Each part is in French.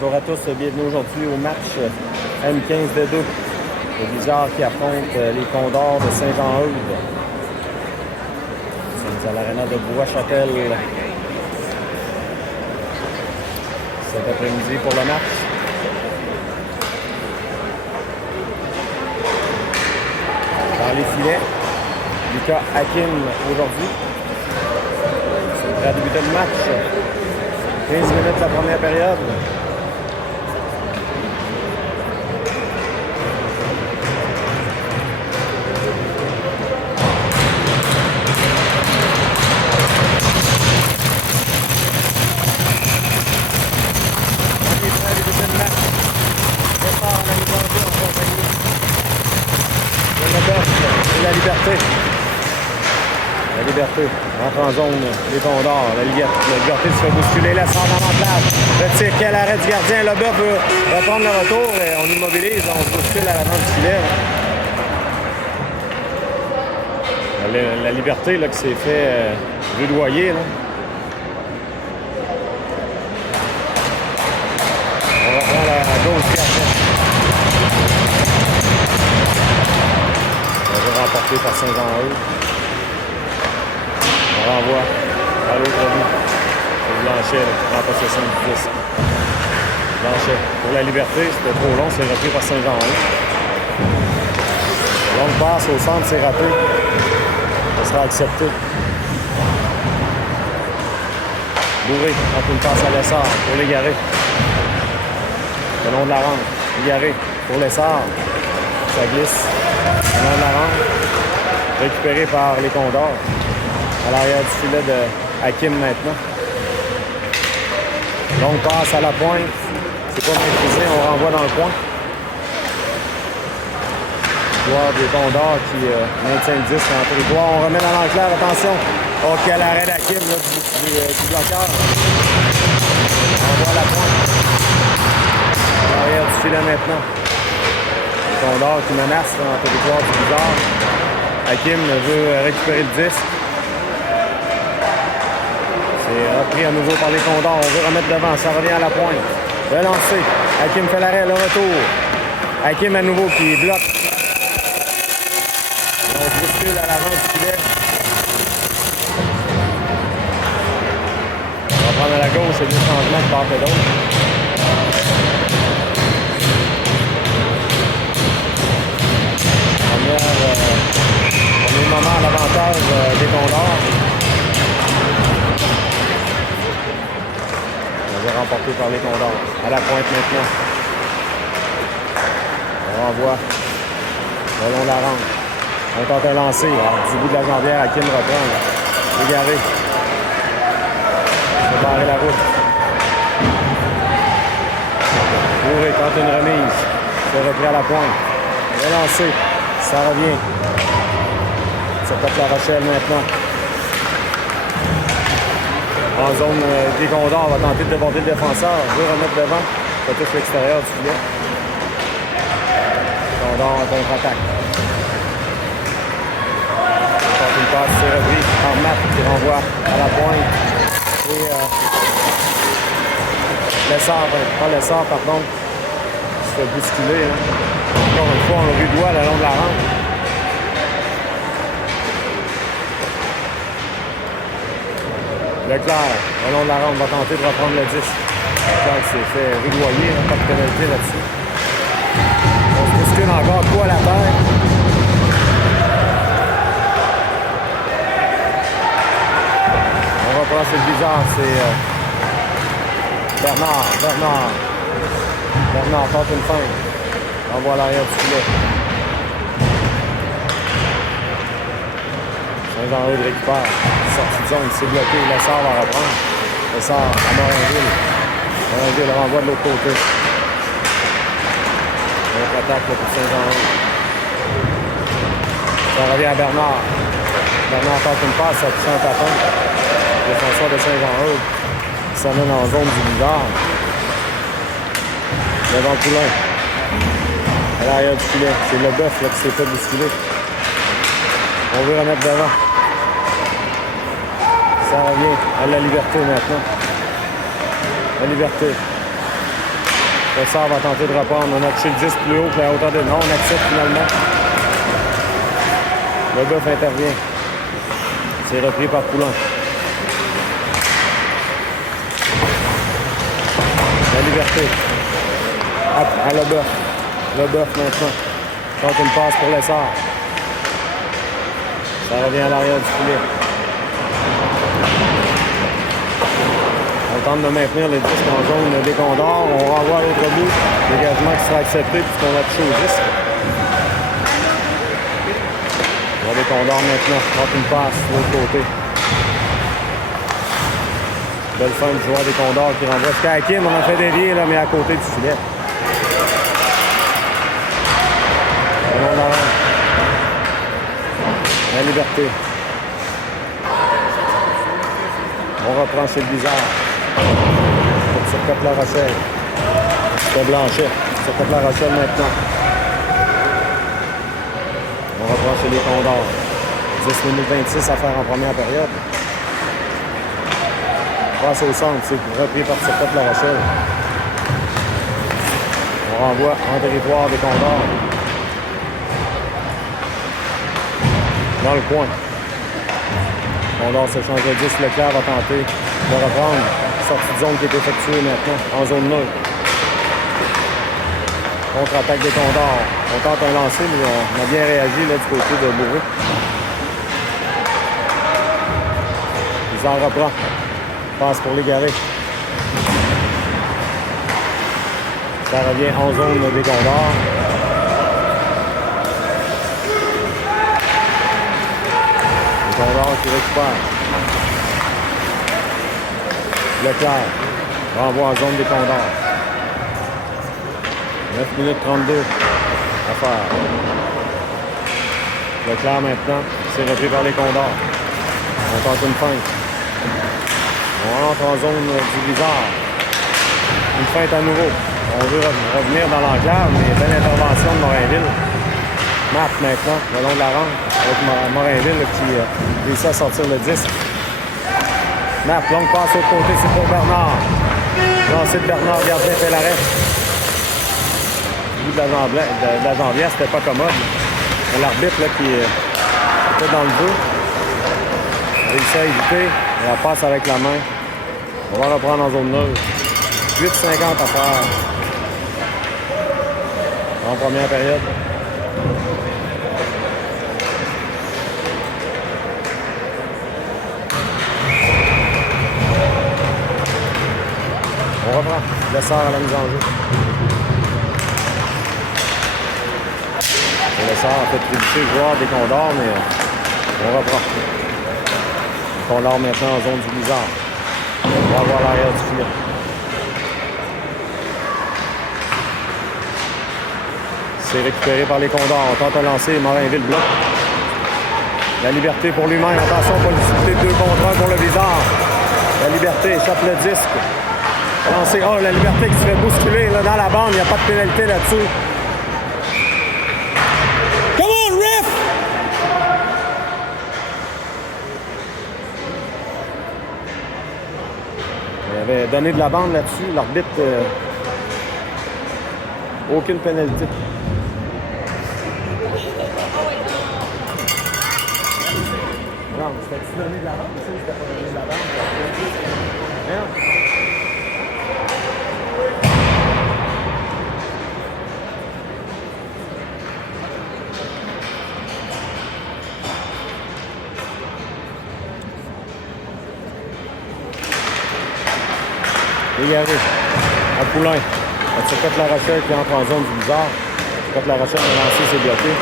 Bonjour à tous, bienvenue aujourd'hui au match M15 de 2. Le Blizzard qui affronte les Condors de Saint-Jean-Eudes. Nous sommes à l'aréna de Bois-Châtel cet après-midi pour le match. Dans les filets, Lucas Hakim aujourd'hui. C'est prêt à débuter le match. 15 minutes de la première période. La liberté. La liberté. Entre en zone, les Condors. La liberté se fait bousculer. La centre en place. Le tir qui est à l'arrêt du gardien. Le bœuf peut reprendre le retour. Et on immobilise. On se bouscule à l'avant du filet. La liberté là, qui s'est fait rudoyer. Là. On reprend la gauche du gardien. Remporté par Saint-Jean-Eudes. On renvoie à l'autre bout. C'est Blanchet qui prend possession du disque. Blanchet pour la liberté, c'était trop long, c'est repris par Saint-Jean-Eudes. Longue passe au centre, c'est raté. Ça sera accepté. Bourré, entre une passe à Lessard pour l'égarer. Le long de la rampe, égaré pour Lessard. Ça glisse. Le long de la rampe. Récupéré par les Condors. À l'arrière du filet de Hakim maintenant. Longue passe à la pointe. C'est pas maîtrisé, on renvoie dans le coin. Joueur des Condors qui maintient le 10 en territoire. On remet dans l'enclave, attention. Oh, quel arrêt d'Hakim du bloqueur. On voit la pointe. À l'arrière du filet maintenant. Les Condors qui menacent dans le territoire du Blizzard. Hakim veut récupérer le disque. C'est repris à nouveau par les Condors. On veut remettre devant. Ça revient à la pointe. Le lancer. Hakim fait l'arrêt, le retour. Hakim à nouveau qui bloque. On se bouscule à l'avant du filet. On va prendre à la gauche. C'est deux changements de part et d'autre. Premier moment à l'avantage des Condors. On va remporter par les Condors. À la pointe maintenant. On renvoie. Le long de la rampe. On tente un lancer. Du bout de la jambière, Hakim reprend. Égaré. Il faut barrer la route. Bourré tente une remise. C'est repris à la pointe. Le lancer. Ça revient. Ça tape la Rochelle maintenant. En zone des Condors, on va tenter de déborder le défenseur. On veut remettre devant. Ça touche l'extérieur du filet. Condors en contre-attaque. On tente une passe, c'est repris par Matt qui renvoie à la pointe. Et Lessard, pardon, qui se fait bousculer. Hein. Encore une fois, on rudoie le long de la rampe. Leclerc, le long de la rampe, va tenter de reprendre le disque. Leclerc s'est fait rudoyer, pas de pénalité là-dessus. On se bouscule encore quoi à la terre. On reprend sur le Blizzard, c'est Bernard tente une feinte. On voit l'arrière du filet. Saint-Jean-Eudes récupère. Sortie de zone, c'est bloqué. Lessard va reprendre. Lessard à Morinville. Morinville renvoie de l'autre côté. Autre attaque là, pour Saint-Jean-Eudes. Ça revient à Bernard. Bernard tente une passe, ça touche un tapin. Défenseur de Saint-Jean-Eudes. Ça mène en zone du Blizzard. Devant Poulain. À l'arrière du filet. C'est le bœuf là, qui s'est fait bousculer. On veut remettre devant. Ça revient à la liberté maintenant. La liberté. Le sort va tenter de reprendre. On a touché le 10 plus haut que la hauteur de... Non, on accepte finalement. Le bœuf intervient. C'est repris par Poulain. La liberté. À le bœuf. Le bœuf maintenant. Tente une passe pour l'essor. Ça revient à l'arrière du filet. On tente de maintenir les disques en zone des Condors. On renvoie à l'autre bout. Dégagement qui sera accepté puisqu'on a touché au disque. On va des Condors maintenant. Tente une passe de l'autre côté. Belle fin du joueur des Condors qui renvoie jusqu'à Hakim. On a fait dévier, là, mais à côté du filet. La liberté. On reprend chez le Blizzard. Sur Côte-La Rochelle. C'était Blanchet. Sur Côte-La Rochelle maintenant. On reprend chez les Condors. 10 minutes 26 à faire en première période. Passe au centre, c'est repris par sur Côte-La Rochelle. On renvoie en territoire des Condors. Dans le coin. Condor s'échange de 10. Leclerc va tenter de reprendre. Sortie de zone qui est effectuée maintenant en zone neutre. Contre-attaque des Condors. On tente un lancer, mais on a bien réagi là, du côté de Bourré. Ils en reprend. Passe pour l'égarer. Ça revient en zone des Condors. Condor qui récupère. Leclerc renvoie en zone des Condors. 9 minutes 32 à faire. Leclerc maintenant, c'est repris par les Condors. On tente une feinte. On entre en zone du Blizzard. Une feinte à nouveau. On veut revenir dans l'enclave, mais il y a belle intervention de Morainville. Matt maintenant, le long de la rampe, avec Morainville qui réussit à sortir le 10. Matt, longue passe au côté, c'est pour Bernard. Lancé de Bernard, gardien fait l'arrêt. Le bout de la jambière, c'était pas commode. L'arbitre là, qui était dans le jeu, a réussi à éviter. On la passe avec la main. On va reprendre en zone neutre. 8,50 à faire en première période. On reprend. Le sort à la mise en jeu. Le sort a fait trébucher le joueur des Condors, mais on reprend. Les Condors maintenant en zone du Blizzard. On va voir l'arrière du filet. C'est récupéré par les Condors. On tente un lancer. Morainville bloque. La liberté pour lui-même. Attention, possibilité de 2 contre 1 pour le Blizzard. La liberté échappe le disque. Lancé. Oh, la liberté qui se fait bousculer là, dans la bande. Il n'y a pas de pénalité là-dessus. Come on, ref! Il avait donné de la bande là-dessus. L'arbitre, aucune pénalité. Non, c'était-tu donné de la bande? Ça, c'était pas donné de la bande. Merde. Égaré à Poulain. C'est Côte-La Rochelle qui entre en zone du Blizzard. Côte-La Rochelle a lancé, c'est bloqué.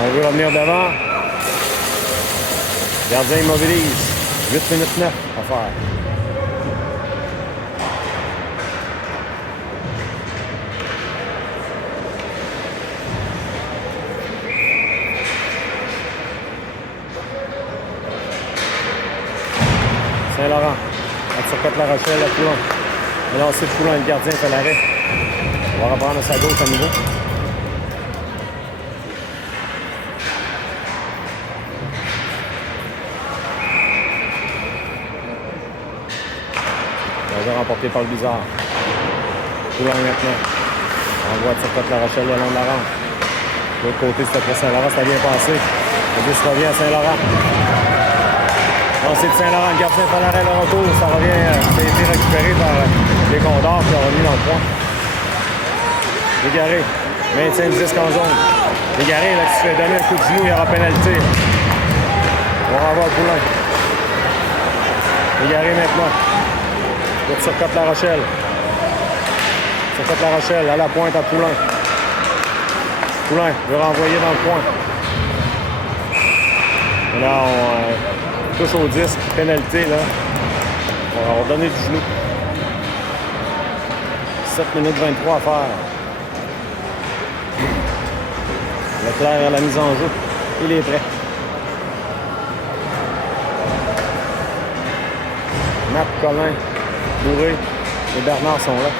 On veut revenir devant. Gardien immobilise. 8 minutes 9 à faire. Saint-Laurent. Sur Côte-La Rochelle, à Poulain. Le lancer de Poulain, le gardien fait l'arrêt. On va reprendre à sa gauche à nouveau. On va remporter par le Blizzard. Poulain maintenant. On voit Turcotte La Rochelle le long de la rampe. De l'autre côté, c'était pour Saint-Laurent, c'était bien passé. Le 10 revient à Saint-Laurent. C'est de Saint-Laurent, le gardien fait l'arrêt le retour. Ça revient, ça a été récupéré par les Condors qui ont remis dans le coin. Légaré, maintient le disque en zone. Légaré, là, qui se fait donner un coup de genou, il y aura pénalité. On va avoir Poulain. Légaré maintenant. Pour Turcotte La Rochelle. Turcotte La Rochelle, à la pointe à Poulain. Poulain veut renvoyer dans le coin. Et là, on touche au disque, pénalité, là. On va donner du genou. 7 minutes 23 à faire. Leclerc à la mise en jeu. Il est prêt. Matt, Colin, Bourré et Bernard sont là.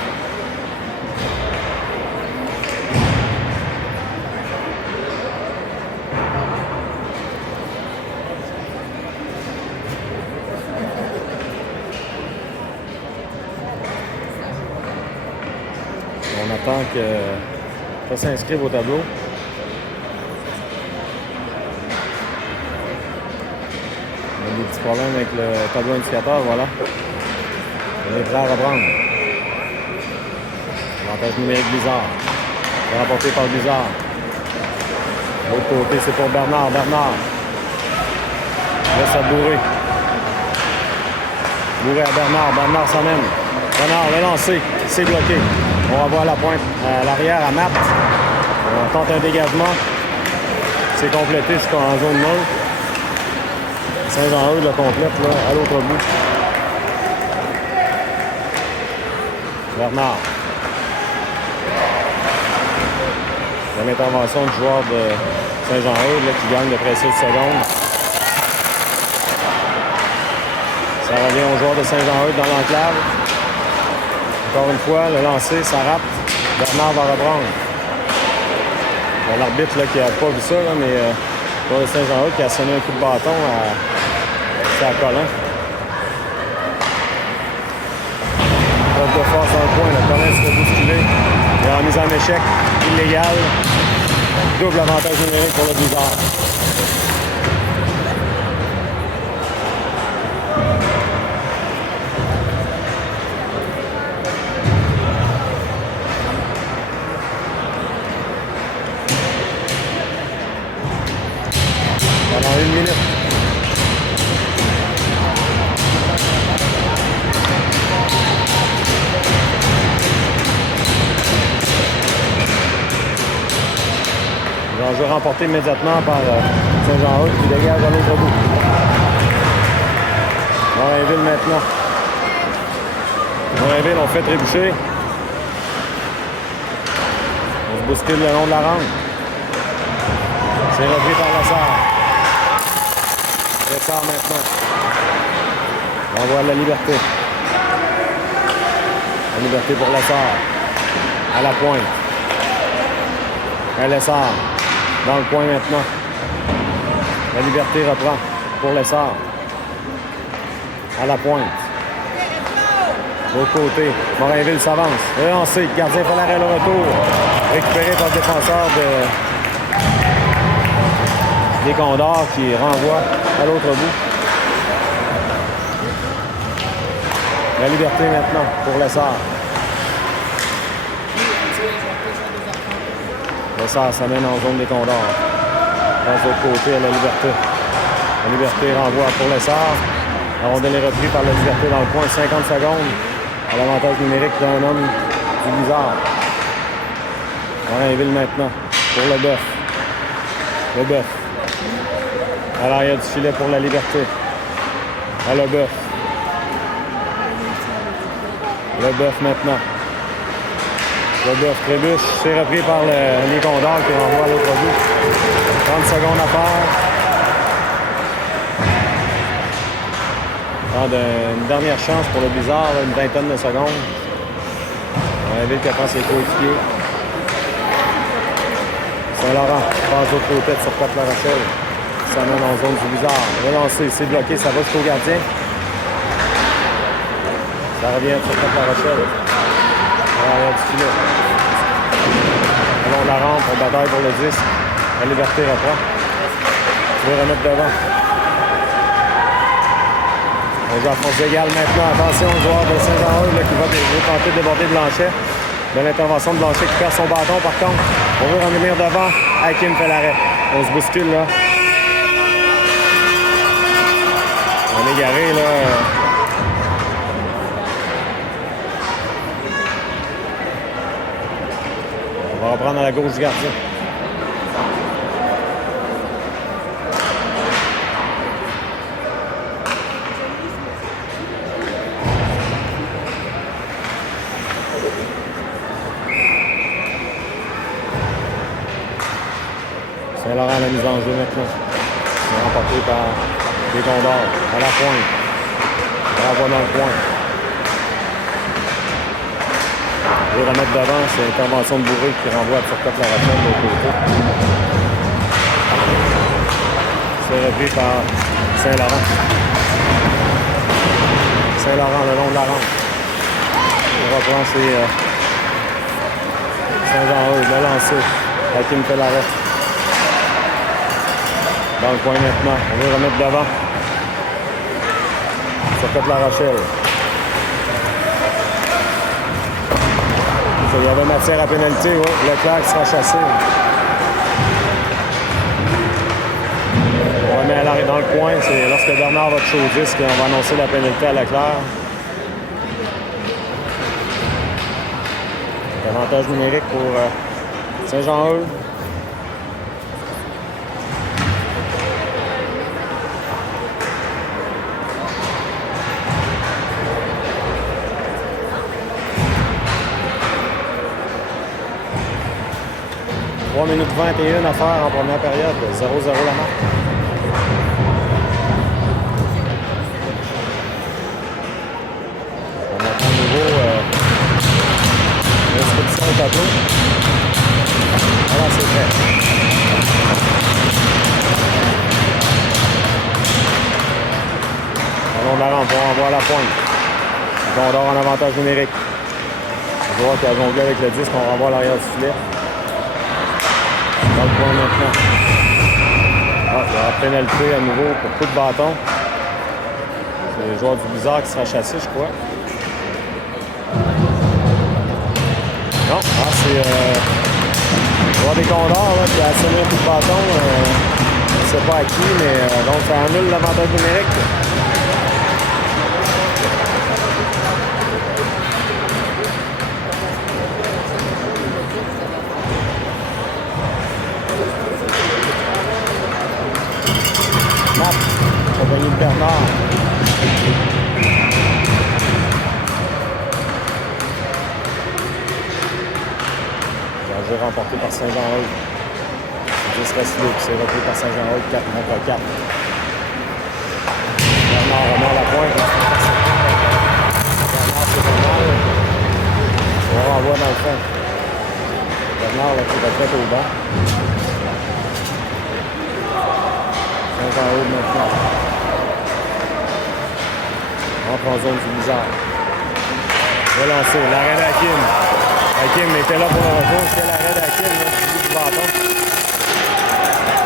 On attend que ça s'inscrive au tableau. On a des petits problèmes avec le tableau indicateur, voilà. On est prêt à reprendre. Avantage numérique Blizzard. Remporté par Blizzard. De l'autre côté, c'est pour Bernard. Bernard. Laisse à Bourré. Bourré à Bernard. Bernard s'amène. Bernard, le lancer. C'est bloqué. On va voir la pointe à l'arrière à Matt. On tente un dégagement. C'est complété jusqu'en zone neutre. Saint-Jean-Eudes le complète là, à l'autre bout. Bernard. L'intervention du joueur de Saint-Jean-Eudes qui gagne de précieuses secondes. Ça revient au joueur de Saint-Jean-Eudes dans l'enclave. Encore une fois, le lancer, ça rate. Bernard va reprendre. Bon, l'arbitre qui n'a pas vu ça, là, mais le joueur de Saint-Jean-Eudes qui a sonné un coup de bâton à Colin. Preuve de force dans le coin, le Colin se fait bousculer. Il est en mise en échec illégale. Double avantage numérique pour le Blizzard. Pendant 1 minute. L'enjeu remporté immédiatement par Saint-Jean-Eudes qui dégage à l'autre bout. Morinville maintenant. Morinville, on fait trébucher. On se bouscule le long de la rampe. C'est repris par Lessard. Lessard maintenant. On voit la liberté. La liberté pour Lessard. À la pointe. Lessard. Dans le coin maintenant. La liberté reprend pour Lessard. À la pointe. De l'autre côté, Morinville s'avance. Relancé. Le gardien fait l'arrêt le retour. Récupéré par le défenseur des Condors qui renvoie à l'autre bout. La liberté maintenant pour Lessard. Lessard s'amène en zone des Condors. Dans l'autre côté, à la liberté. La liberté renvoie pour Lessard. La rondelle est reprise par la liberté dans le coin. 50 secondes à l'avantage numérique d'un homme du Blizzard. Morinville maintenant pour le bœuf. Le bœuf. À l'arrière du filet pour la liberté. À le bœuf. Le bœuf maintenant. Le bœuf trébuche. C'est repris par les Condors qui renvoient à l'autre bout. 30 secondes à faire. Une dernière chance pour le Blizzard, une vingtaine de secondes. Morinville qui attend ses coéquipiers. Saint-Laurent passe de l'autre côté sur Turcotte La Rochelle. Ça mène en zone du Blizzard. Relancé, c'est bloqué, ça va jusqu'au gardien. Ça revient sur Turcotte La Rochelle. L'arrière du filet. Le long de la rampe, on bataille pour le 10. La liberté reprend. On va remettre devant. On joue à force égale maintenant. Attention, le joueur de Saint-Jean-Eudes qui va tenter de déborder de Blanchet. Belle intervention de Blanchet qui perd son bâton par contre. On veut revenir devant. Hakim fait l'arrêt. On se bouscule là. On est garé là. On va reprendre à la gauche du gardien. Saint-Laurent à la mise en jeu maintenant. C'est remporté par les Condors à la pointe. Renvoie dans le coin. Je vais remettre devant, c'est l'intervention de Bourré qui renvoie à Turcotte la Rochelle de l'autre côté. C'est repris par Saint-Laurent. Saint-Laurent le long de la rampe. On reprend c'est Saint-Jean-Eudes, le lancer. Hakim fait l'arrêt. Dans le coin maintenant. On veut remettre devant. Turcotte la Rochelle. Il y avait matière à pénalité. Oh, Leclerc sera chassé. On remet à l'arrêt dans le coin. C'est lorsque Bernard va toucher au disque qu'on va annoncer la pénalité à Leclerc. Avantage numérique pour Saint-Jean-Eudes. Minutes 21 à faire en première période, 0-0 la marque. On attend de nouveau l'inscription au tableau. Voilà, c'est fait. Allons de la rampe, on envoie à la pointe. On dort en avantage numérique. On voit qu'il a jonglé avec le disque, on renvoie à l'arrière du filet. Dans le coin maintenant. Ah, il y aura pénalité à nouveau pour coup de bâton. C'est le joueur du Blizzard qui sera chassé, je crois. Non, c'est le joueur des Condors là, qui a assommé un coup de bâton. Je ne sais pas à qui, mais donc ça annule l'avantage numérique. Compagnie de Bernard. Jeu remporté par Saint-Jean-Eudes. 10 restés, c'est repris par Saint-Jean-Eudes, 4 contre 4. Bernard remet à la pointe. Bernard, c'est pas mal. On renvoie dans le fond. Bernard là, qui retraite au banc. Saint-Jean-Eudes maintenant. Entre en zone du Blizzard. Relancé, l'arrêt d'Hakim. Hakim était là pour le retour. C'est l'arrêt d'Hakim, là, du bâton.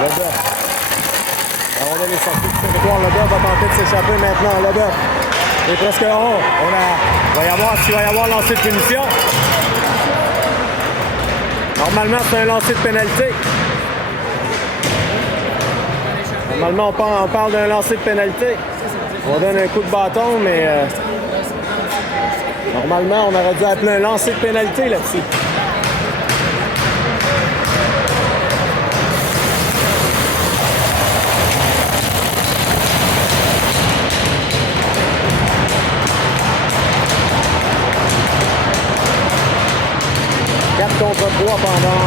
Le bœuf. La rondelle est sortie du territoire. Le bœuf va tenter de s'échapper maintenant. Le bœuf est presque là. Il va y avoir lancé de punition. Normalement, c'est un lancer de pénalité. Normalement, on parle d'un lancer de pénalité. On donne un coup de bâton, mais normalement, on aurait dû appeler un lancer de pénalité là-dessus. Contre 3 pendant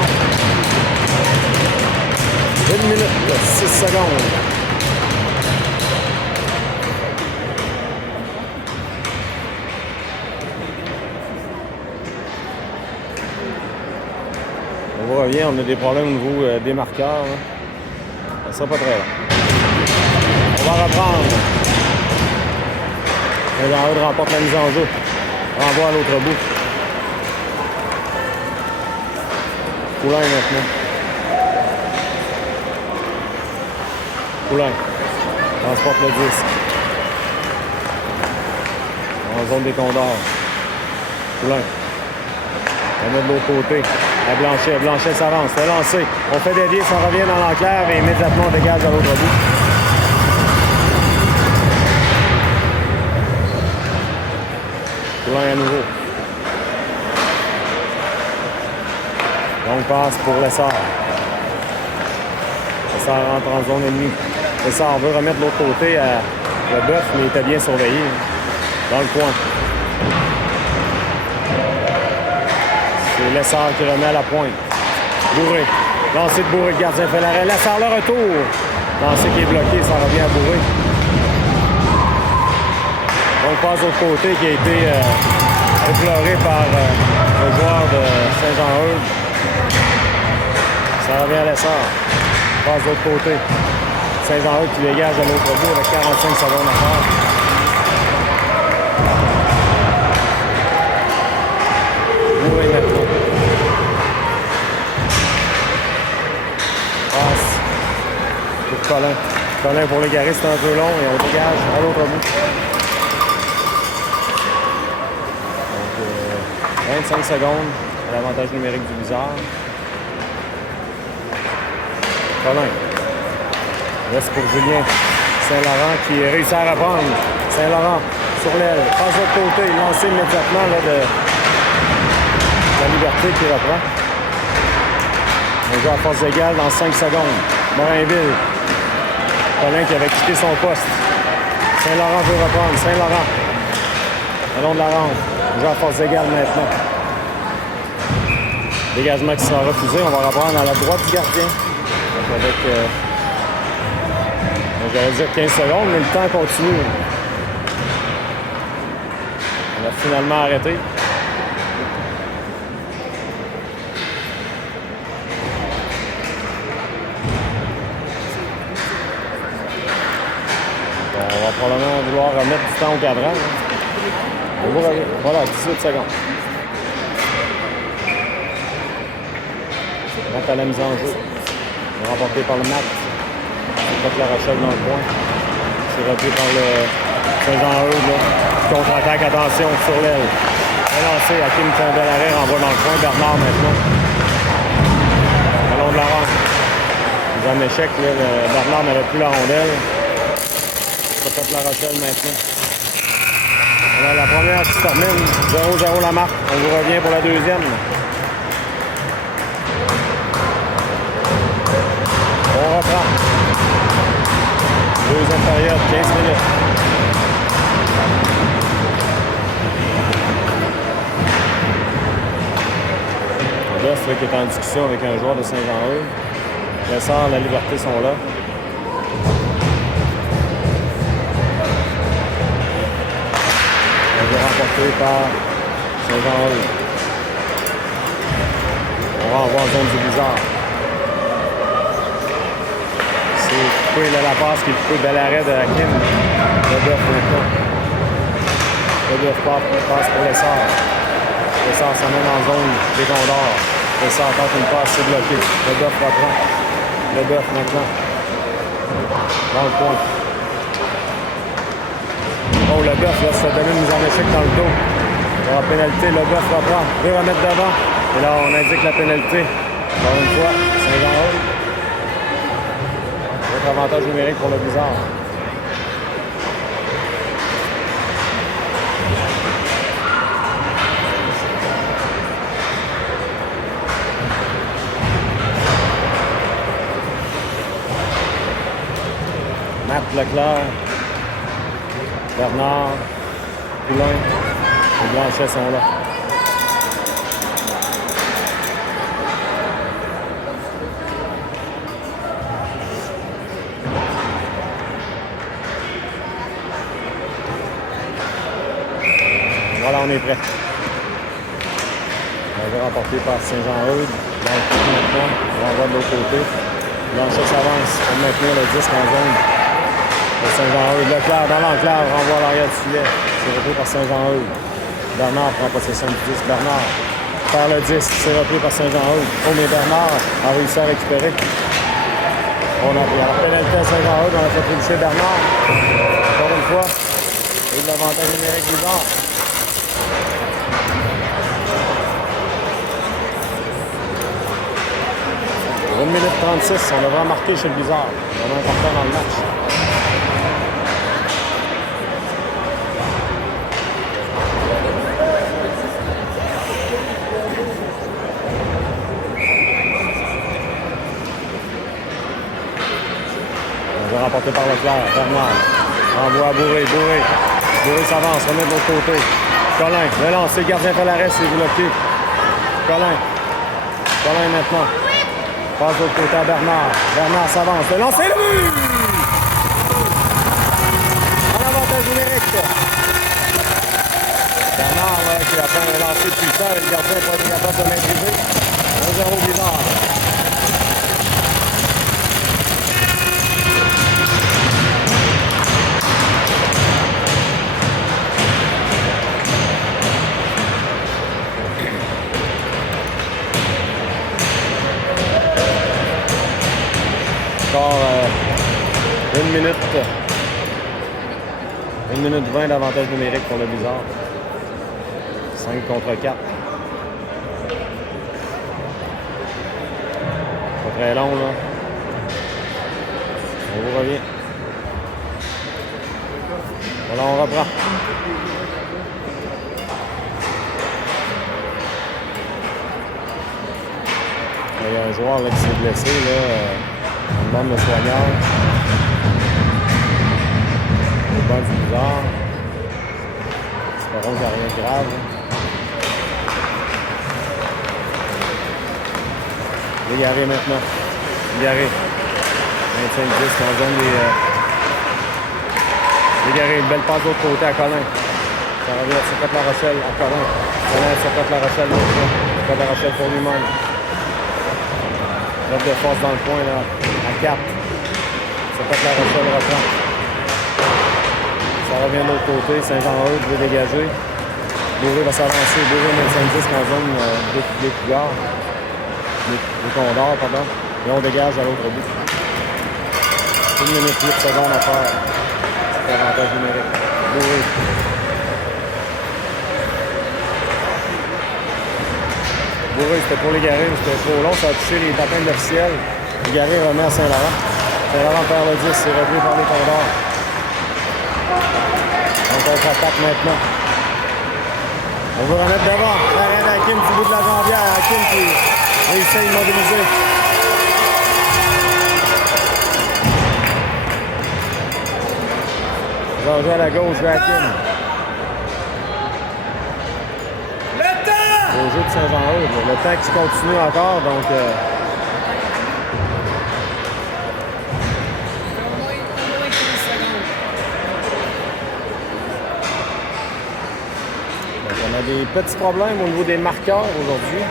1 minute 6 secondes. On revient, on a des problèmes au niveau des marqueurs. Là. Ça sera pas très long. On va reprendre. Saint-Jean-Eudes remporte la mise en jeu. Renvoie à l'autre bout. Poulain maintenant. Poulain. Transporte le disque. En zone des Condors. Poulain. On met de l'autre côté. À Blanchet. Blanchet s'avance. C'est lancé. On fait dévier, ça revient dans l'enclave et immédiatement on dégage à l'autre bout. Poulain à nouveau. Donc passe pour Lessard. Lessard rentre en zone ennemie. Lessard veut remettre de l'autre côté à Leboeuf, mais il était bien surveillé. Dans le coin. C'est Lessard qui remet à la pointe. Bourré. Lancé de Bourré, le gardien fait l'arrêt. Lessard le retour. Lancé qui est bloqué, ça revient à Bourré. Donc passe de l'autre côté qui a été éploré par le joueur de Saint-Jean-Eudes. Ça revient à Lessard. Passe de l'autre côté. Saint-Jean-Eudes qui dégage de l'autre bout avec 45 secondes à faire. Bourré maintenant. Passe pour Colin. Colin pour les garistes, c'est un peu long et on dégage à l'autre bout. Donc 25 secondes à l'avantage numérique du Blizzard. Colin. Reste pour Julien Saint-Laurent qui réussit à reprendre. Saint-Laurent sur l'aile. Passe de l'autre côté. Lancé immédiatement là, de la Liberté qui reprend. On joue à force égale dans 5 secondes. Morinville. Colin qui avait quitté son poste. Saint-Laurent veut reprendre. Saint-Laurent. Le long de la rampe. On joue à force égale maintenant. Dégagement qui sera refusé. On va reprendre à la droite du gardien. Donc avec, j'allais dire 15 secondes, mais le temps continue. On a finalement arrêté. On va probablement vouloir remettre du temps au cadran. Voilà, 18 secondes. Matt à la mise en jeu. Remporté par le Matt. La Rochelle dans le coin. C'est repris par le Saint-Jean-Eudes. Contre-attaque, attention, sur l'aile. Relancé, Hakim fait un bel arrêt, renvoie dans le coin. Bernard maintenant. Le long de la rampe. Il est en échec. Là, Bernard n'avait plus la rondelle. Ça fait la Rochelle maintenant. Alors, la première qui se termine. 0-0 la marque. On vous revient pour la deuxième. On reprend. Deuxième période, 15 minutes. Goff qui est en discussion avec un joueur de Saint-Jean-Eudes. Lessard, la Liberté sont là. On est remporté par Saint-Jean-Eudes. On renvoie en zone du Blizzard. Il a la passe qui est coupé de l'arrêt de Hakim. Leboeuf maintenant. Leboeuf passe pour Lessard. Lessard s'amène en zone des Condors. Lessard tente une passe, c'est bloqué. Leboeuf reprend. Leboeuf maintenant. Dans le point. Oh, Leboeuf là, ça donne une mise en échec dans le dos. Il y aura pénalité. Leboeuf reprend. Veut remettre devant. Et là, on indique la pénalité. Encore une fois, Saint-Jean-Eudes. Avantage numérique pour le Blizzard. Matt Leclerc, Bernard, Poulain et Blanchet sont là. Voilà, on est prêt. On va remporter par Saint-Jean-Eudes. Dans le coup maintenant, on va voir de l'autre côté. Blanchet s'avance pour maintenir le disque en zone de Saint-Jean-Eudes. Leclerc dans l'enclave, renvoie à l'arrière du filet. C'est repris par Saint-Jean-Eudes. Bernard prend possession du disque. Bernard Par le 10, c'est repris par Saint-Jean-Eudes. Oh, mais Bernard a réussi à récupérer. On a pris la pénalité à Saint-Jean-Eudes, on a fait toucher Bernard. Encore une fois. Et de l'avantage numérique Blizzard. 1 minute 36, on devrait marquer chez le Blizzard. Vraiment important dans le match. On va remporter par Leclerc. Bernard envoie à Bourré. Bourré s'avance, remet de l'autre côté. Colin, le lancer, gardien Polaris est bloqué. Colin maintenant. Passe de l'autre côté à Bernard. Bernard s'avance. Le lancer, le but! En avantage numérique. Bernard, là, qui a fait un lancer puissant, le gardien n'est pas été capable de maîtriser. 1-0 Blizzard. Encore 1 minute 20 d'avantage numérique pour le Blizzard. 5 contre 4. Pas très long, là. On vous revient. Voilà, on reprend. Il y a un joueur là, qui s'est blessé, là. On demande le soigneur. Au banc du Blizzard. Espérons qu'il n'y a rien de grave. Légaré maintenant. Légaré. 25-10 en zone des... Légaré, une belle passe de l'autre côté à Colin. Ça revient sur Côte La Rochelle à Colin. Colin sur Côte La Rochelle l'autre fois. Côte La Rochelle pour lui-même. L'offre de force dans le coin là, à 4. Ça fait que La Rochelle reprend. Ça revient de l'autre côté. Saint-Jean-Eudes veut dégager. Bourré va s'avancer. Bourré 25-10 en zone des Cougars. Des Condors, pardon. Et on dégage à l'autre bout. 1 minute 8 secondes à faire. C'est l'avantage numérique. Bourré. Bourré, c'était pour Légaré, mais c'était trop long. Ça a touché les patins de l'officiel. Légaré remet à Saint-Laurent. Saint-Laurent perd le 10, c'est repris par les Condors. On contre-attaque maintenant. On veut remettre devant. L'arrêt d'Hakim du bout de la jambière. Hakim qui réussit à immobiliser. Danger à la gauche de Hakim. Au jeu de Saint-Jean-Eudes. Le temps qui continue encore, donc... on a des petits problèmes au niveau des marqueurs aujourd'hui.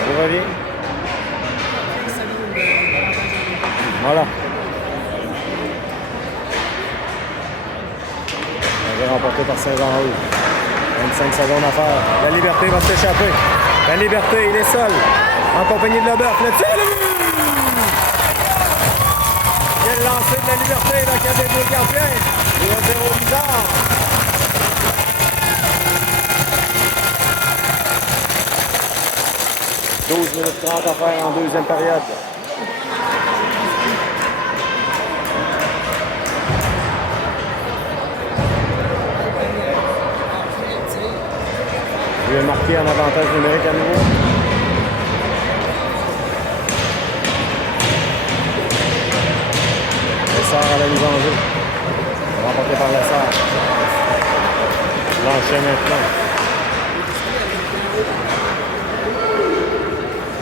On revient. Voilà. Remporté par Saint-Jean-Eudes. 25 secondes à faire. La Liberté va s'échapper. La Liberté, il est seul. En compagnie de Leboeuf. Le tir, le but! Quel lancer de la Liberté, là, qui a des deux gardiens. Il y a 0 bizarre. « 12 minutes 30 à faire en deuxième période. Il est marqué en avantage numérique à nouveau. Lessard à la mise en jeu. Remporté par Lessard. Blanchet maintenant.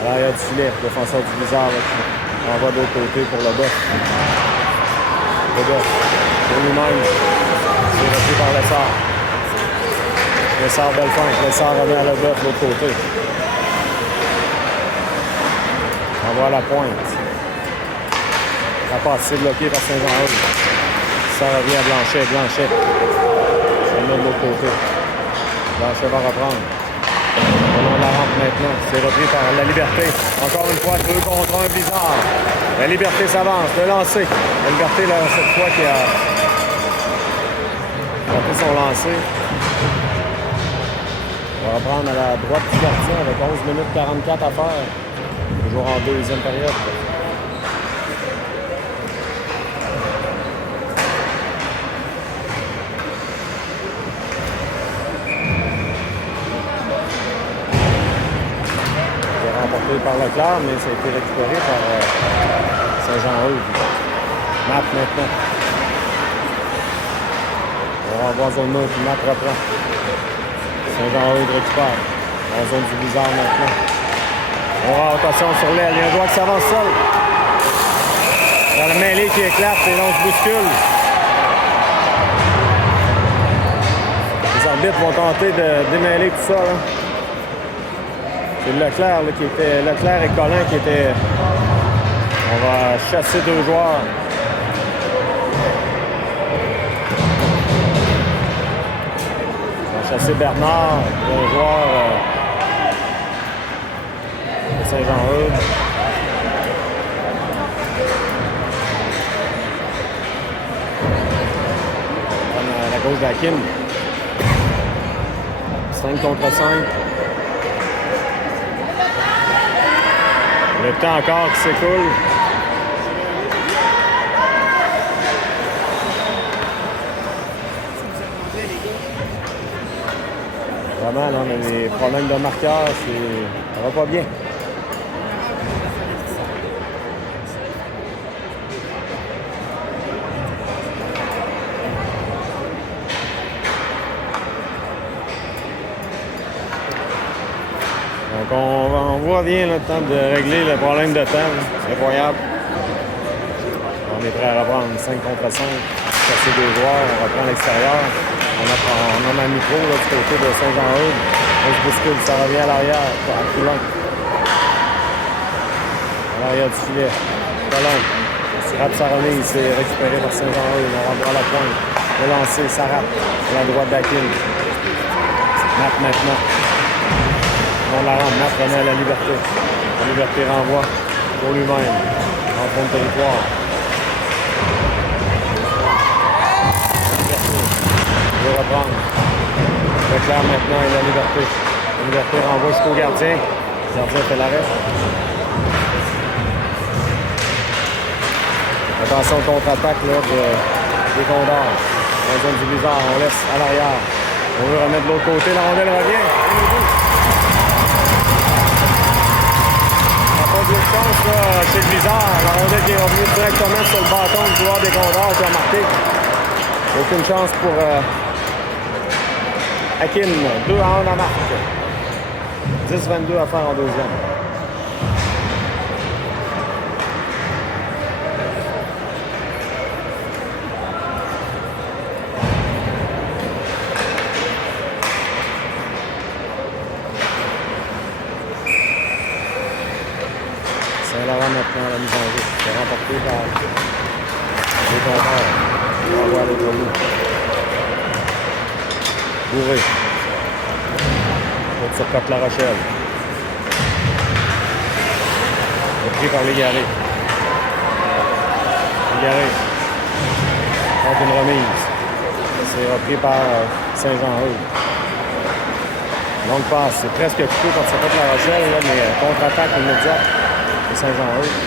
Alors, il y a du filet, défenseur du Blizzard. On va de l'autre côté pour Leboeuf. Leboeuf, pour lui-même. C'est repris par Lessard. Lessard Belfond, Lessard remet à Leboeuf de l'autre côté. On va à la pointe. La passe, c'est bloqué par Saint-Jean-Eudes. Ça revient à Blanchet. Blanchet. Ça met de l'autre côté. Blanchet va reprendre. On la rampe maintenant. C'est repris par la Liberté. Encore une fois, 2 contre 1 Blizzard. La Liberté s'avance. Le lancer. La Liberté, là, cette fois, qui a fait son lancer. On va reprendre à la droite du gardien avec 11 minutes 44 à faire. Toujours en deuxième période. Remporté par Leclerc, mais ça a été récupéré par Saint-Jean-Eudes. Matt maintenant. On renvoie en zone 9, puis Matt reprend. Saint-Jean-Eudes récupère. En zone du Blizzard maintenant. On va attention sur l'aile. Il y a un doigt qui s'avance seul. Il y a la mêlée qui éclate et l'on se bouscule. Les arbitres vont tenter de démêler tout ça. Là. C'est Leclerc là, qui était. Leclerc et Collin qui étaient. On va chasser 2 joueurs. On va chasser Bernard, un joueur de Saint-Jean-Eudes. À la gauche d'Hakim. 5 contre 5. Le temps encore qui s'écoule. Vraiment, là, on a des problèmes de marqueur, ça va pas bien. Donc on voit bien le temps de régler le problème de temps. Incroyable. On est prêt à reprendre 5 contre 5. Passer 2 joueurs, on reprend l'extérieur. On a un micro là, du côté de Saint-Jean-Eudes. On se bouscule, ça revient à l'arrière, à Coulon. À l'arrière du filet. Colon. Rate sa remise, c'est récupéré par Saint-Jean-Eudes. On renvoie à la pointe. Le lancer, ça rate. À la droite d'Akin. Matt maintenant. On la rend, Matt remet à la Liberté. La Liberté renvoie pour lui-même. En fond de territoire. Liberté. Il veut reprendre. Leclerc maintenant et la Liberté. La Liberté renvoie jusqu'au gardien. Le gardien fait l'arrêt. Attention au contre-attaque là, des Condors. En zone du Blizzard, on laisse à l'arrière. On veut remettre de l'autre côté. La rondelle revient. Pas de chance là, chez le Blizzard. La rondelle qui est revenue directement sur le bâton du joueur des Condors qui a marqué. Aucune chance pour Hakim. 2 à 1 à marque. 10-22 à faire en deuxième. Saint-Laurent maintenant la mise en jeu. C'est remporté par les Condors. On va voir l'autre bout. Bourré. L'autre sur Côte La Rochelle. Repris par Légaré. Légaré. Donc une remise. C'est repris par Saint-Jean-Eudes. Longue passe. C'est presque coupé par Côte La Rochelle, là, mais contre-attaque immédiate. Saint-Jean-Eudes.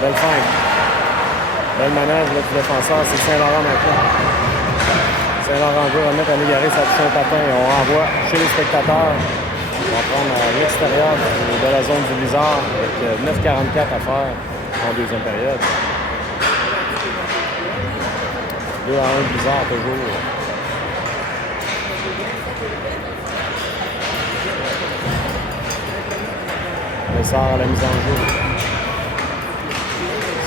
Belle fin. Belle manœuvre là, du défenseur. C'est Saint-Laurent maintenant. Saint-Laurent veut remettre à Légaré sa touche un patin. On renvoie chez les spectateurs. On va prendre à l'extérieur de la zone du Blizzard avec 9,44 à faire en deuxième période. 2 à 1 Blizzard toujours. Sort à la mise en jeu.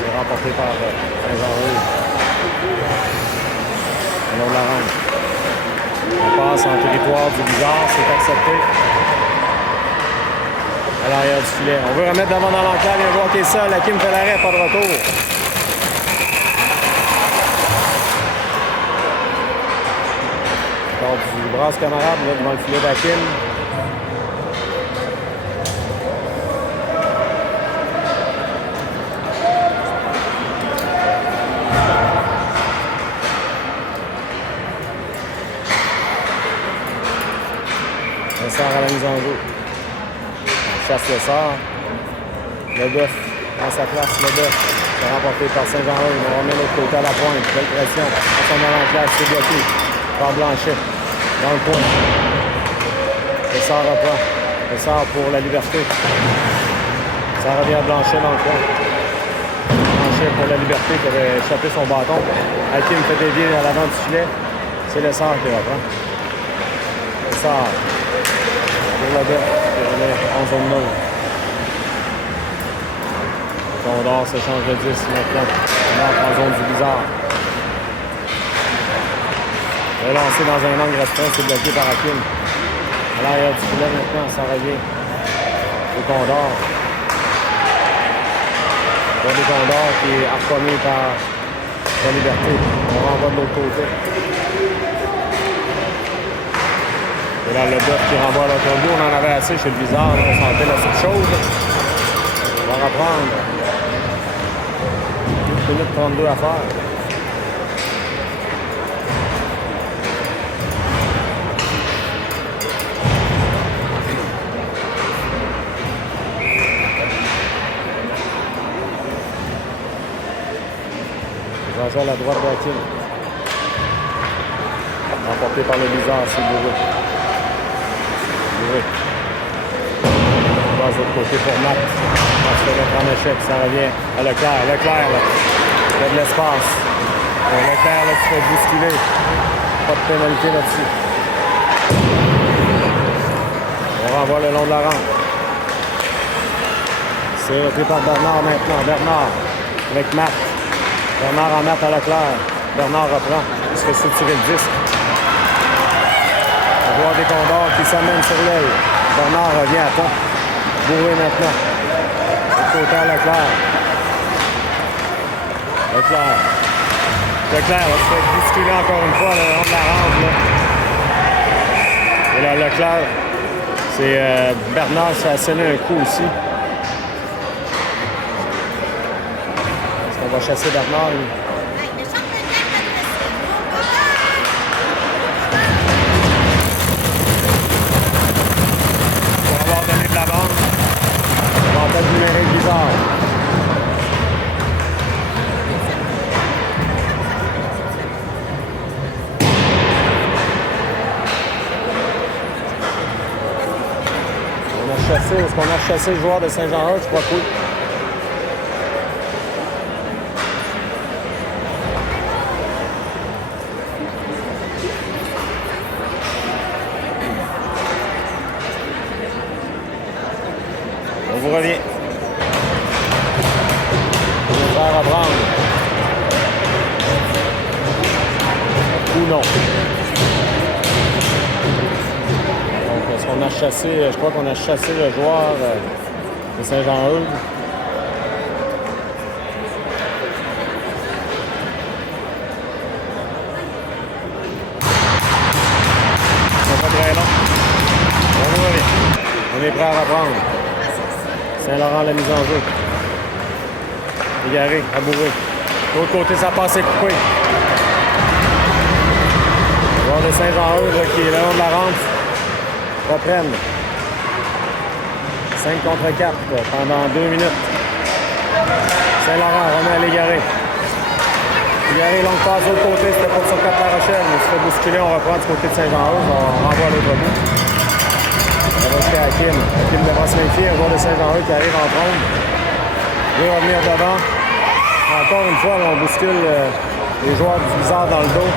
C'est remporté par Saint-Jean-Eudes. On la rentre. On passe en territoire du Blizzard, c'est accepté. À l'arrière du filet. On veut remettre devant dans l'enclave, il y a un joueur qui est seul. Hakim fait l'arrêt, pas de retour. du brasse camarade là, devant le filet d'Hakim. Le sort à la mise en jeu. On chasse le sort. Le bœuf dans sa place, le bœuf. C'est remporté par Saint-Jean-Eudes. On remet l'autre côté à la pointe. Belle pression. À son avant classe, c'est bloqué par Blanchet. Dans le coin. Le sort reprend. Le sort pour la liberté. Ça revient à Blanchet dans le coin. Blanchet pour la liberté qui avait échappé son bâton. Hakim fait dévier à l'avant du filet. C'est le sort qui reprend. Le sort. Pour la bête, qui remet en zone neutre. Condor se change de 10 maintenant. On entre en zone du bizarre. Relancé dans un angle restreint, c'est bloqué par Hakim. À l'arrière du filet maintenant, ça revient au Condor. Pour des Condors qui est harponné par la liberté. On renvoie de l'autre côté. Et là, le bœuf qui renvoie à l'autre bout, on en avait assez chez le bizarre. Là, on sentait la petite chose. On va reprendre. 1 minute 32 à faire. Jean-Jean à la droite de Hakim. Remporté par le bizarre, c'est Bourré. Bourré. On passe de l'autre côté pour Matt. On se fait mettre en échec, ça revient à Leclerc. Leclerc, là. Il y a de l'espace. Leclerc, là, tu fais bousculer. Pas de pénalité là-dessus. On renvoie le long de la rampe. C'est repris par Bernard maintenant. Bernard avec Matt. Bernard en Matt à Leclerc. Bernard reprend. Il se fait soutirer le disque. On voit des Condors qui s'amènent sur l'aile. Bernard revient à temps. Bourré maintenant. De côté à Leclerc. Leclerc. Leclerc, là, se fait bousculer encore une fois le long de la rampe. Là. Et là, Leclerc, c'est Bernard se fait asséner un coup aussi. Est-ce qu'on va chasser Bernard? Pour avoir donné de la bande. Avantage numérique bizarre. Est-ce qu'on a chassé le joueur de Saint-Jean-Eudes? Je crois que oui. On vous revient. On va faire à prendre. Ou non. Est-ce qu'on a chassé, je crois qu'on a chassé le joueur de Saint-Jean-Eudes. C'est pas très long. On est prêt à reprendre. Saint-Laurent la mise en jeu. Égaré, à bourrer. De l'autre côté, ça passe et coupé. Le joueur de Saint-Jean-Eudes qui est le long de la rampe. Reprennent. 5 contre 4 pendant 2 minutes. Saint-Laurent remet à l'Égaré. Égaré, longue passe de l'autre côté, c'était pour sur 4 La Rochelle, mais il se fait bousculer, on reprend du côté de Saint-Jean-Eudes, on renvoie à l'autre bout. Ça va jusqu'à Hakim. Hakim devra se méfier, un joueur de Saint-Jean-Eudes qui arrive en trombe. Il veut revenir devant. Encore une fois, on bouscule les joueurs du bizarre dans le dos.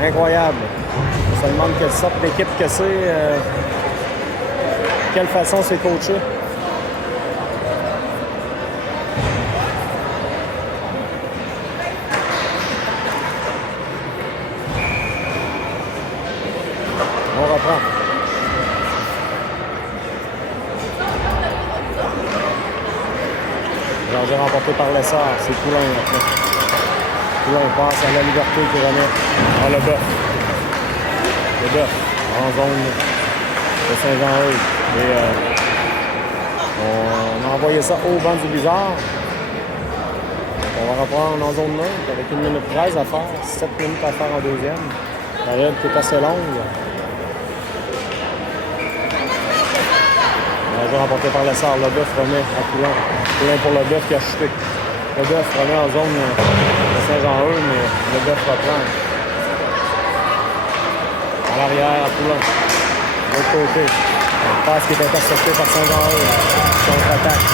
Incroyable. On se demande quelle sorte d'équipe que c'est, quelle façon c'est coaché. On reprend. Georges remporté par l'essor, c'est Poulain maintenant. Poulain passe à la Liberté qui remet à le bœuf. Le bœuf en zone de Saint-Jean-Eudes. Et on a envoyé ça au banc du Blizzard. Donc on va reprendre en zone neutre avec 1 minute 13 à faire, 7 minutes à faire en deuxième. La période qui est assez longue. Un jeu remporté par Lessard. Le bœuf remet à Poulain. Poulain pour le bœuf qui a chuté. Le bœuf remet en zone de Saint-Jean-Eudes, mais le bœuf reprend. À l'arrière, à Poulain. De l'autre côté. Un passe qui est intercepté par Saint-Jean-Eudes. Contre-attaque.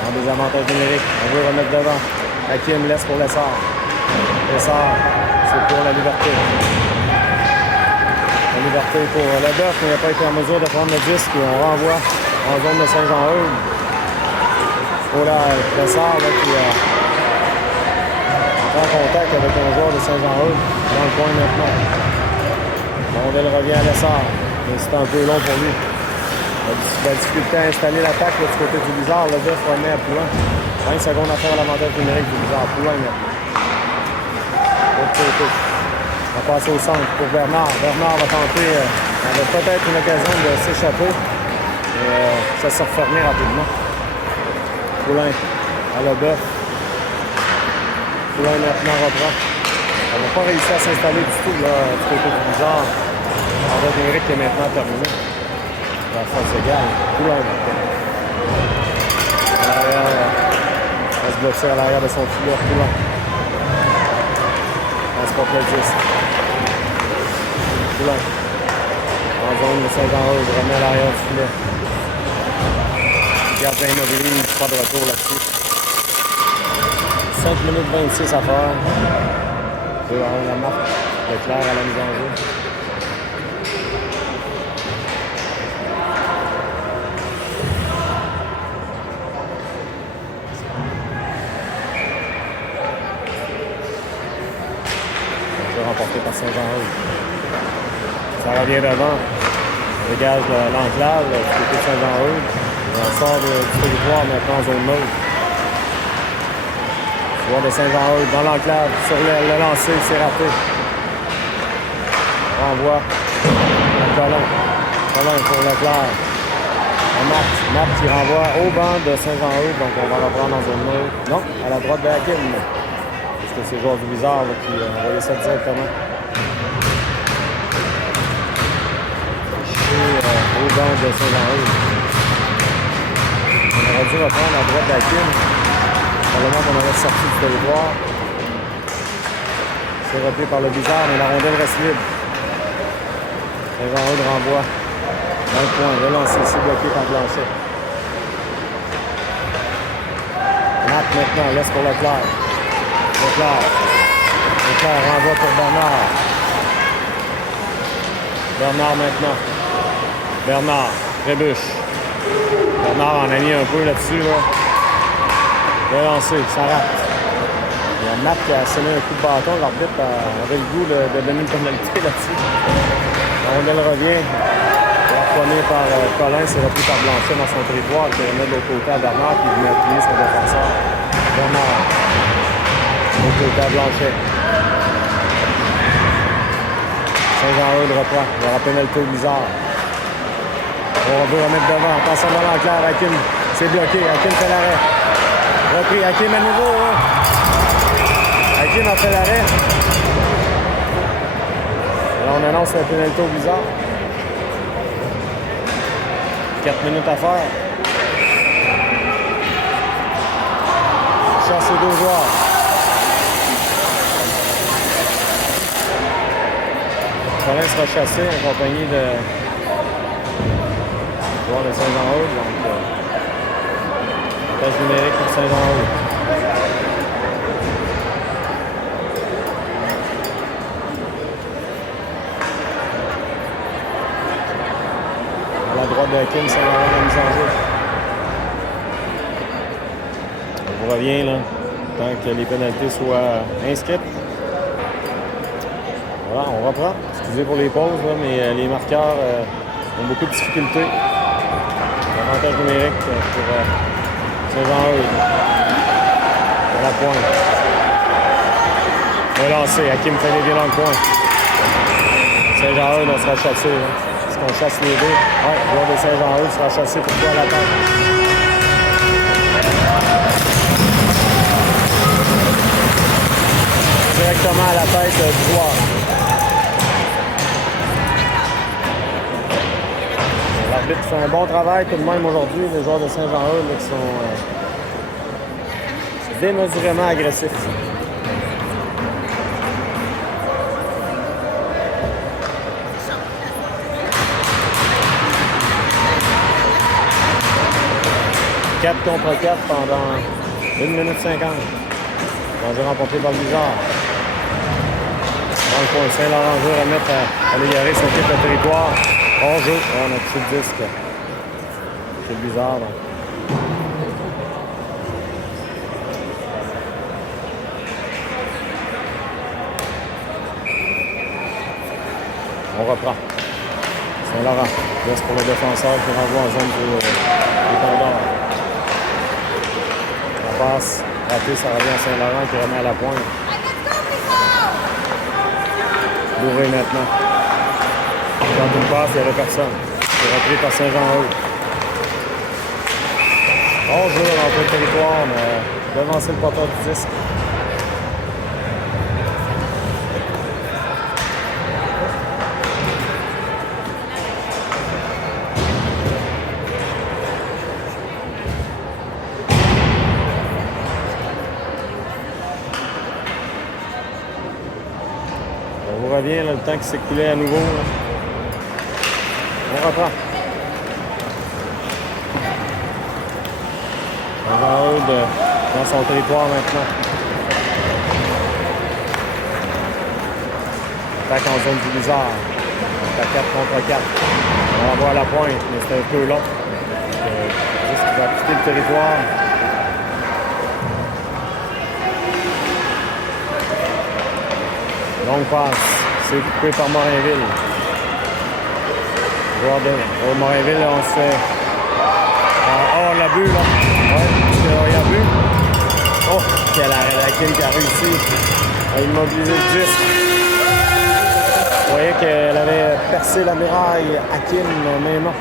En désavantage numérique. On veut remettre devant. Hakim laisse pour Lessard. Lessard, c'est pour la Liberté. La Liberté pour le bœuf, mais il n'a pas été en mesure de prendre le disque et on renvoie en zone de Saint-Jean-Eudes. Pour la Lessard qui prend contact avec un joueur de Saint-Jean-Eudes dans le coin maintenant. Rondelle revient à Lessard, mais c'est un peu long pour lui. La difficulté à installer l'attaque du côté du Blizzard, le bœuf remet à Poulain. 20 secondes à faire à l'avantage numérique du Blizzard. Poulain maintenant. L'autre côté. On va passer au centre pour Bernard. Bernard va tenter, avait peut-être une occasion de s'échapper, mais ça s'est refermé rapidement. Poulain à le bœuf. Poulain maintenant reprend. On n'a pas réussi à s'installer du tout là, du côté du Blizzard. L'avantage numérique est maintenant terminé. La force égale. Poulain maintenant. À l'arrière, on va se bloquer à l'arrière de son filet. Poulain. Transporte le 10. Poulain. En zone de Saint-Jean-Eudes, remet à l'arrière du filet. Gardien immobilier, pas de retour là-dessus. 5 minutes 26 à faire. Deux à la marque. Leclerc à la mise en jeu. Remporté par Saint-Jean-Eudes. Ça revient devant. On dégage l'enclave du côté de Saint-Jean-Eudes. On sort du territoire maintenant en zone neutre. Joueur de Saint-Jean-Eudes dans l'enclave. Sur le lancer, c'est raté. Renvoi à Colin. Colin pour Leclerc. Marc qui renvoie au banc de Saint-Jean-Eudes. Donc on va reprendre en zone neutre. Non, à la droite de Hakim. C'est ces joueurs du Blizzard là, qui ont envoyé ça directement. Au banc de Saint-Jean-Eudes. On aurait dû reprendre à droite d'Hakim. Probablement qu'on aurait sorti du territoire. C'est repris par le Blizzard, mais la rondelle reste libre. Saint-Jean-Eudes renvoie dans le coin. Relancé ici, bloqué par Blanchet. Matt maintenant, laisse pour Leclerc. Leclerc renvoie pour Bernard. Bernard maintenant. Bernard trébuche. Bernard en a mis un peu là-dessus. Là. Relancé, ça rate. Il y a Matt qui a sonné un coup de bâton. L'arbitre avait le goût de donner une pénalité là-dessus. La rondelle revient. Poigné par Colin, c'est repris par Blanchet dans son territoire qui remet de l'autre côté à Bernard qui venait appuyer son défenseur. Bernard. L'autre côté à Blanchet. Saint-Jean-Eudes reprend. Il y aura pénalité au Blizzard. On veut remettre devant. Attention dans l'enclave. Hakim, c'est bloqué. Hakim fait l'arrêt. Repris. Hakim à nouveau. Hein. Hakim a fait l'arrêt. Là, on annonce la pénalité au Blizzard. 4 minutes à faire. Chasse les deux joueurs. Colin sera chassé en compagnie de joueur de Saint-Jean-Eudes. Donc, tâche numérique pour Saint-Jean-Eudes. À la droite de Hakim, ça va avoir la mise en jeu. On revient là, tant que les pénalités soient inscrites. Voilà, on reprend. Excusez pour les pauses, là, mais les marqueurs ont beaucoup de difficultés. Avantage numérique pour Saint-Jean-Eudes. Pour la pointe. On va lancer. Hakim fait les vies dans le coin. Saint-Jean-Eudes, on sera chassé. Est-ce qu'on chasse les dés? Ouais, le joueur de Saint-Jean-Eudes sera chassé pour toi à la tête. Directement à la tête du joueur. L'arbitre fait un bon travail tout de même aujourd'hui. Les joueurs de Saint-Jean-Eudes qui sont démesurément agressifs. Quatre contre 4 pendant 1 minute 50. Danger remporté par le Blizzard. Dans le coin, Saint-Laurent veut remettre à l'égaré son équipe de territoire. On joue. On a touché le disque. C'est bizarre. Donc. On reprend. Saint-Laurent laisse pour le défenseur qui renvoie en zone pour les Condors. La passe ratée, ça revient à Saint-Laurent qui remet à la pointe. Bourré maintenant. Quand une passe, il n'y avait personne. C'est repris par Saint-Jean-Eudes. On joue dans le territoire, mais devancer le porteur du disque. On revient, là, le temps qui s'écoulait à nouveau. Là. On reprend. Saint-Jean-Eudes dans son territoire maintenant. Attaque en zone du Blizzard. À 4 contre 4. On envoie à la pointe, mais c'est un peu long. Juste qu'il va quitter le territoire. Longue passe. C'est coupé par Morinville. Joueur de Morinville, là, on se fait... on l'a bu, là. Ouais, il a bu. Oh, quel arrêt d'Hakim qui a réussi à immobiliser le disque. Vous voyez qu'elle avait percé la muraille Hakim, mais non.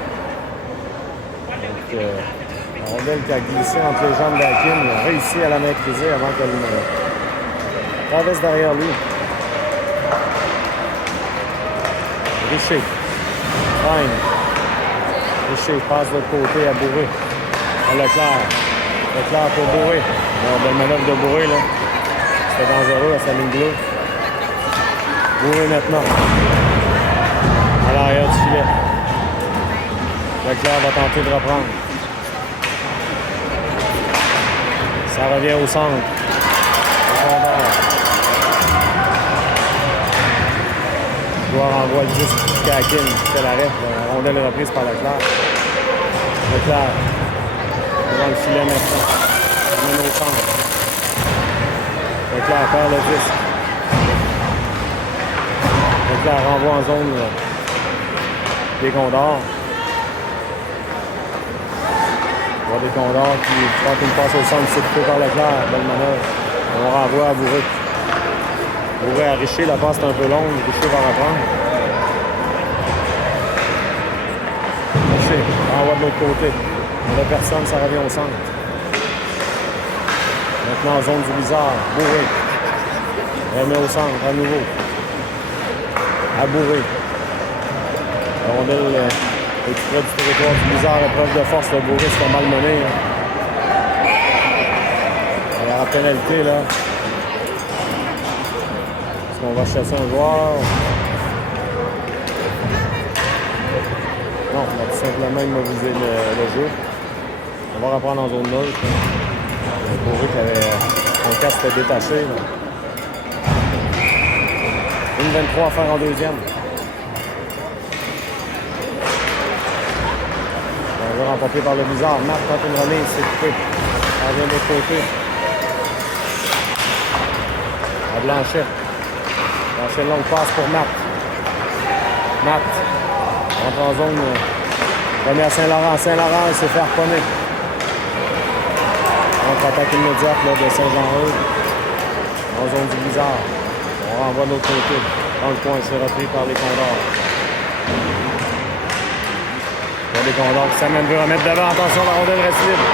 Donc, la rondelle qui a glissé entre les jambes d'Hakim, il a réussi à la maîtriser avant qu'elle traverse derrière lui. Richer. Fine. Richer passe de l'autre côté à Bourré. À Leclerc. Leclerc pour Bourré. Alors, belle manœuvre de Bourré, là. C'était dangereux à sa ligne bleue. Bourré maintenant. À l'arrière du filet. Leclerc va tenter de reprendre. Ça revient au centre. Au fondeur. Le joueur envoie le disque jusqu'à Hakim qui fait l'arrêt. La rondelle est reprise par Leclerc. Leclerc. Devant le filet maintenant. Il mène au centre. Leclerc perd le disque. Leclerc renvoie en zone des Condors. On voit des Condors qui tentent une passe au centre, c'est coupé par Leclerc. Belle manœuvre. On renvoie à Bourré. Bourré à Richer, la passe est un peu longue. Richer va reprendre. Richer renvoie de l'autre côté. Il n'y a personne, ça revient au centre. Maintenant en zone du Blizzard. Bourré. Remet au centre à nouveau. À Bourré. La rondelle est tout près du territoire du Blizzard. Épreuve de force, le Bourré se fait malmener. Il y a la pénalité là. Est-ce qu'on va chasser un joueur? Non, on a tout simplement immobilisé le jeu. On va reprendre en zone neutre. Le Bourré qui avait son casque était détaché. Là. 1,23 à faire en deuxième. On va remporter par le Blizzard. Marc tente une remise, c'est coupé. On vient de l'autre côté. À Blanchet. Blanchet, une longue passe pour Matt. Matt entre en zone. Remet à Saint-Laurent. Saint-Laurent, il s'est fait harponner. Contre-attaque immédiate là, de Saint-Jean-Eudes. En zone du Blizzard. On renvoie de l'autre côté. Dans le coin, c'est repris par les Condors. Il y a des Condors qui s'amènent, veut remettre devant. Attention, la rondelle reste libre.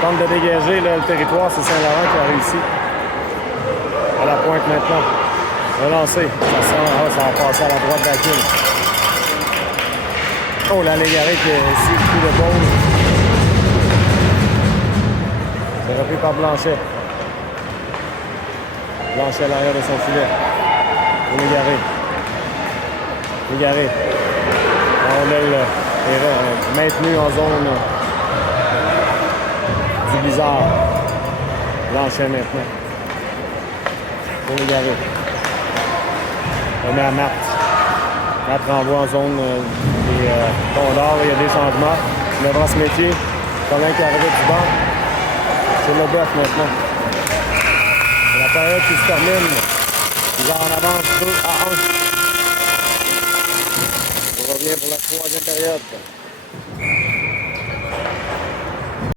Tente de dégager là, le territoire, c'est Saint-Laurent qui a réussi. À la pointe maintenant. Relancé. Ça va passer à la droite d'Aquin. Oh, la Légaré qui a ici le coup de pause. C'est repris par Blanchet. Blanchet à l'arrière de son filet. Pour Légaré. Légaré. La rondelle est maintenue en zone du Blizzard. Blanchet maintenant. Pour Légaré. On met à Marthe. Marthe renvoie en zone des Condors. Il y a des changements. Le Brasse-Métier. Colin qui arrive du banc. C'est le bœuf maintenant. C'est la période qui se termine. Ils en avance 2-1. On revient pour la troisième période.